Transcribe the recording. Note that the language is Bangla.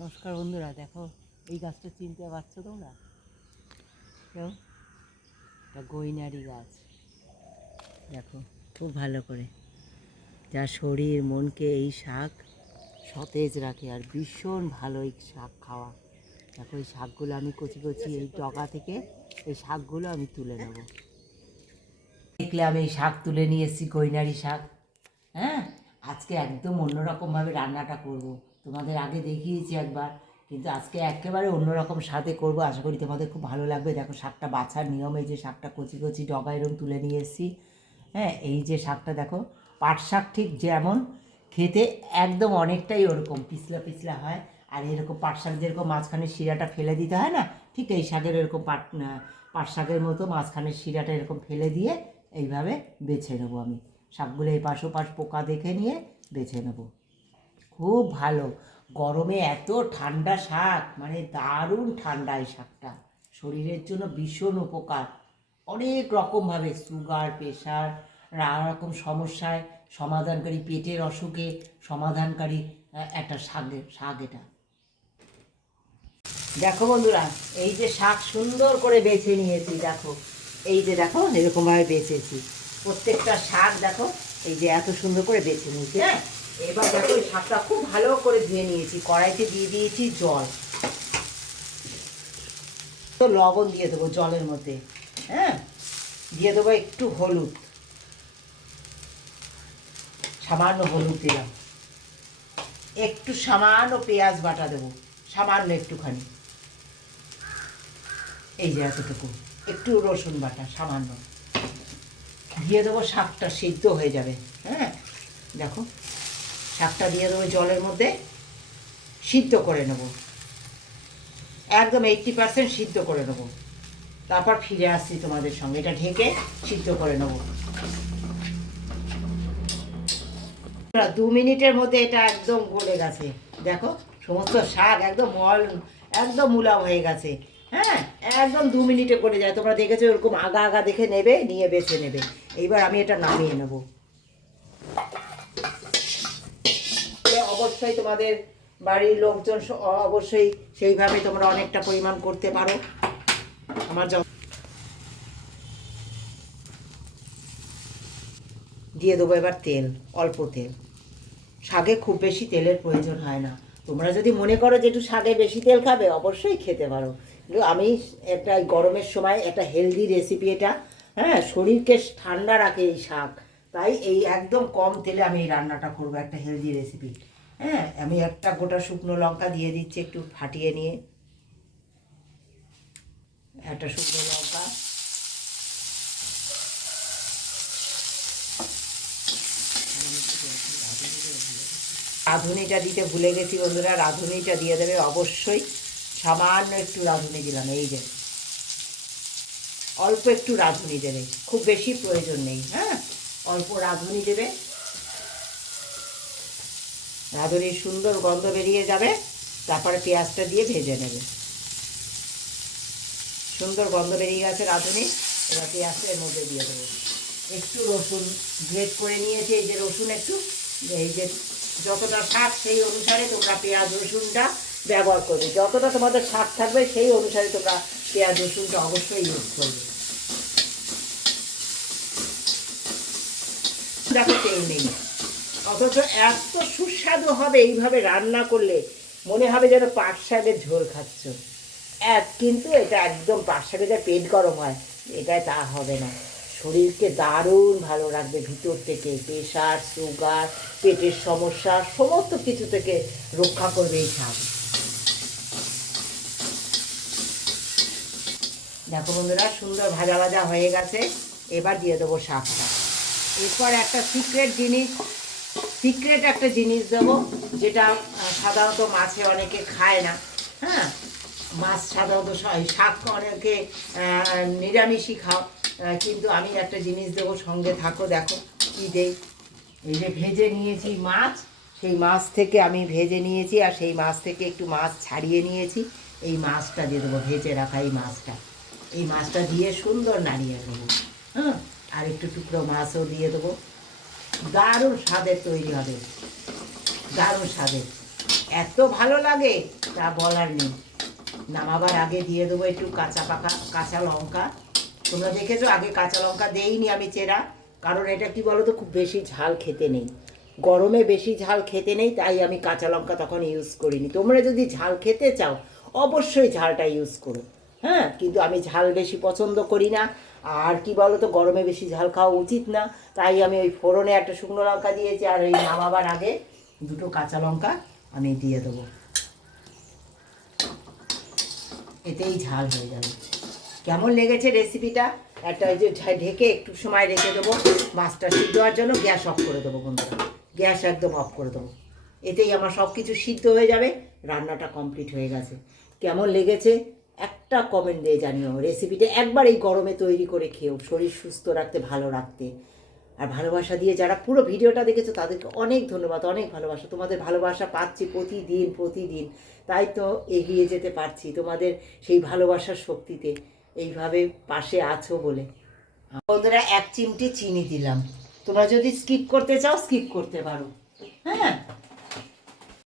নমস্কার বন্ধুরা, দেখো এই গাছটা চিনতে পারছো তোমরা কেউ? এটা গৈনারি গাছ। দেখো খুব ভালো করে, যা শরীর মনকে এই শাক সতেজ রাখে আর ভীষণ ভালো এই শাক খাওয়া। দেখো এই শাকগুলো আমি কচি কচি এই ডগা থেকে এই শাকগুলো আমি তুলে নেব। দেখলে আমি এই শাক তুলে নিয়ে এসেছি, গৈনারি শাক। হ্যাঁ, আজকে একদম অন্যরকমভাবে রান্নাটা করব। তোমাদের আগে দেখিয়েছি একবার, কিন্তু আজকে একেবারে অন্যরকম স্বাদে করব। আশা করি তোমাদের খুব ভালো লাগবে। দেখো শাকটা বাছার নিয়মে যে শাকটা কচি কচি ডগা এরকম তুলে নিয়ে এসেছি। হ্যাঁ, এই যে শাকটা দেখো, পাট শাক ঠিক যেমন খেতে একদম অনেকটাই ওরকম পিছলা পিছলা হয়। আর এরকম পাট শাক যেরকম মাঝখানে শিরাটা ফেলে দিতে হয় না, ঠিক এই শাকের এরকম পাট শাকের মতো মাঝখানের শিরাটা এরকম ফেলে দিয়ে এইভাবে বেছে নেবো আমি। শাকগুলো এই পাশ ওপাশ পোকা দেখে নিয়ে বেছে নেব। খুব ভালো, গরমে এত ঠান্ডা শাক, মানে দারুণ ঠান্ডা এই শাকটা, শরীরের জন্য ভীষণ উপকার। অনেক রকমভাবে সুগার, প্রেশার, নানা রকম সমস্যায় সমাধানকারী, পেটের অসুখে সমাধানকারী একটা শাক এটা। দেখো বন্ধুরা, এই যে শাক সুন্দর করে বেছে নিয়েছি, দেখো এই যে দেখো এরকমভাবে বেছেছি প্রত্যেকটা শাক। দেখো এই যে এত সুন্দর করে বেছে নিয়েছি। হ্যাঁ, এবার দেখো এই শাকটা খুব ভালো করে ধুয়ে নিয়েছি, কড়াইতে দিয়ে দিয়েছি জল, তো লবণ দিয়ে দেবো জলের মধ্যে। হ্যাঁ, দিয়ে দেবো একটু হলুদ, সামান্য হলুদ দিলাম, একটু সামান্য পেঁয়াজ বাটা দেবো, সামান্য একটুখানি, এই যে এতটুকু, একটু রসুন বাটা সামান্য দিয়ে দেবো। শাকটা সিদ্ধ হয়ে যাবে। হ্যাঁ, দেখো শাকটা দিয়ে দেবো জলের মধ্যে, সিদ্ধ করে নেব, একদম 80% সিদ্ধ করে নেব। তারপর ফিরে আসছি তোমাদের সঙ্গে, এটা ঢেকে সিদ্ধ করে নেব। 2 মিনিটের মধ্যে এটা একদম গলে গেছে। দেখো সমস্ত শাক একদম একদম মুলাম হয়ে গেছে। হ্যাঁ, একদম 2 মিনিটে গলে যায়। তোমরা দেখেছো এরকম আগা আগা দেখে নেবে, নিয়ে বেছে নেবে। এইবার আমি এটা নামিয়ে নেব। অবশ্যই তোমাদের বাড়ির লোকজন অবশ্যই সেইভাবে তোমরা অনেকটা পরিমাণ করতে পারো। আমার দিয়ে দেবো এবার তেল, অল্প তেল। শাকে খুব বেশি তেলের প্রয়োজন হয় না। তোমরা যদি মনে করো যে একটু শাকে বেশি তেল খাবে, অবশ্যই খেতে পারো, কিন্তু আমি একটা গরমের সময় একটা হেলদি রেসিপি এটা। হ্যাঁ, শরীরকে ঠান্ডা রাখে এই শাক, তাই এই একদম কম তেলে আমি এই রান্নাটা করবো, একটা হেলদি রেসিপি। হ্যাঁ, আমি একটা গোটা শুকনো লঙ্কা দিয়ে দিচ্ছি একটু ফাটিয়ে নিয়ে, একটা শুকনো লঙ্কা, রাঁধুনিটা দিতে ভুলে গেছি বন্ধুরা, রাঁধুনিটা দিয়ে দেবে অবশ্যই। সামান্য একটু রাঁধুনি দিলাম, এই যে অল্প একটু রাঁধুনি দেবে, খুব বেশি প্রয়োজন নেই। হ্যাঁ, অল্প রাঁধুনি দেবে, রাঁধুনির সুন্দর গন্ধ বেরিয়ে যাবে। তারপরে পেঁয়াজটা দিয়ে ভেজে নেবে। সুন্দর গন্ধ বেরিয়ে গেছে রাঁধুনি, এবার পেঁয়াজটা এর মধ্যে দিয়ে দেবো। একটু রসুন গ্রেট করে নিয়েছি, এই যে রসুন একটু, এই যে যতটা শাক সেই অনুসারে তোমরা পেঁয়াজ রসুনটা ব্যবহার করবে। যতটা তোমাদের শাক থাকবে সেই অনুসারে তোমরা পেঁয়াজ রসুনটা অবশ্যই ইউজ করবে। দেখো তেল নেই, অথচ এত সুস্বাদু হবে এইভাবে রান্না করলে, মনে হবে যেন পাট শাকের ঝোল খাচ্ছ। কিন্তু এটা একদম পাট শাকে যা পেট গরম হয়, এটাই তা হবে না। শরীরকে দারুণ ভালো রাখবে ভিতর থেকে, প্রেশার, সুগার, পেটের সমস্যা সমস্ত কিছু থেকে রক্ষা করবে এই শাক। দেখো বন্ধুরা, সুন্দর ভাজা ভাজা হয়ে গেছে। এবার দিয়ে দেবো শাকটা। এরপর একটা সিক্রেট একটা জিনিস দেবো, যেটা সাধারণত মাছে অনেকে খায় না। হ্যাঁ, মাছ সাধারণত শাক অনেকে নিরামিষই খাও, কিন্তু আমি একটা জিনিস দেবো, সঙ্গে থাকো। দেখো কী দেই, এই যে ভেজে নিয়েছি মাছ, সেই মাছ থেকে আমি ভেজে নিয়েছি, আর সেই মাছ থেকে একটু মাছ ছাড়িয়ে নিয়েছি। এই মাছটা দিয়ে দেবো, ভেজে রাখা এই মাছটা দিয়ে সুন্দর নাড়িয়ে দেবো। হ্যাঁ, আর একটু টুকরো মাছও দিয়ে দেবো। দারুণ স্বাদের তৈরি হবে, দারুণ স্বাদের। এত ভালো লাগে তা বলার নেই। নামাবার আগে দিয়ে দেবো একটু কাঁচা লঙ্কা। তোমরা দেখেছো আগে কাঁচা লঙ্কা দেইনি আমি চেরা, কারণ এটা কি বলো তো, খুব বেশি ঝাল খেতে নেই, গরমে বেশি ঝাল খেতে নেই, তাই আমি কাঁচা লঙ্কা তখন ইউজ করিনি। তোমরা যদি ঝাল খেতে চাও অবশ্যই ঝালটা ইউজ করো, হ্যাঁ, কিন্তু আমি ঝাল বেশি পছন্দ করি না। আর কি বলো তো, গরমে বেশি ঝাল খাওয়া উচিত না, তাই আমি ওই ফোড়নে একটা শুকনো লঙ্কা দিয়েছি, আর ওই নামাবার আগে দুটো কাঁচা লঙ্কা আমি দিয়ে দেবো, এতেই ঝাল হয়ে যাবে। কেমন লেগেছে রেসিপিটা? একটা ওই যে ঢেকে একটু সময় রেখে দেবো মাছটা সিদ্ধ হওয়ার জন্য। গ্যাস অফ করে দেবো বন্ধুরা, গ্যাস একদম অফ করে দেবো, এতেই আমার সব কিছু সিদ্ধ হয়ে যাবে, রান্নাটা কমপ্লিট হয়ে গেছে। কেমন লেগেছে একটা কমেন্ট দিয়ে জানিও। রেসিপিটা একবার এই গরমে তৈরি করে খেও, শরীর সুস্থ রাখতে, ভালো রাখতে। আর ভালোবাসা দিয়ে যারা পুরো ভিডিওটা দেখেছো তাদেরকে অনেক ধন্যবাদ, অনেক ভালোবাসা। তোমাদের ভালোবাসা পাচ্ছি প্রতিদিন প্রতিদিন, তাই তো এগিয়ে যেতে পারছি তোমাদের সেই ভালোবাসার শক্তিতে, এইভাবে পাশে আছো বলে। বন্ধুরা 1 চিমটি চিনি দিলাম, তোমরা যদি স্কিপ করতে চাও স্কিপ করতে পারো, হ্যাঁ।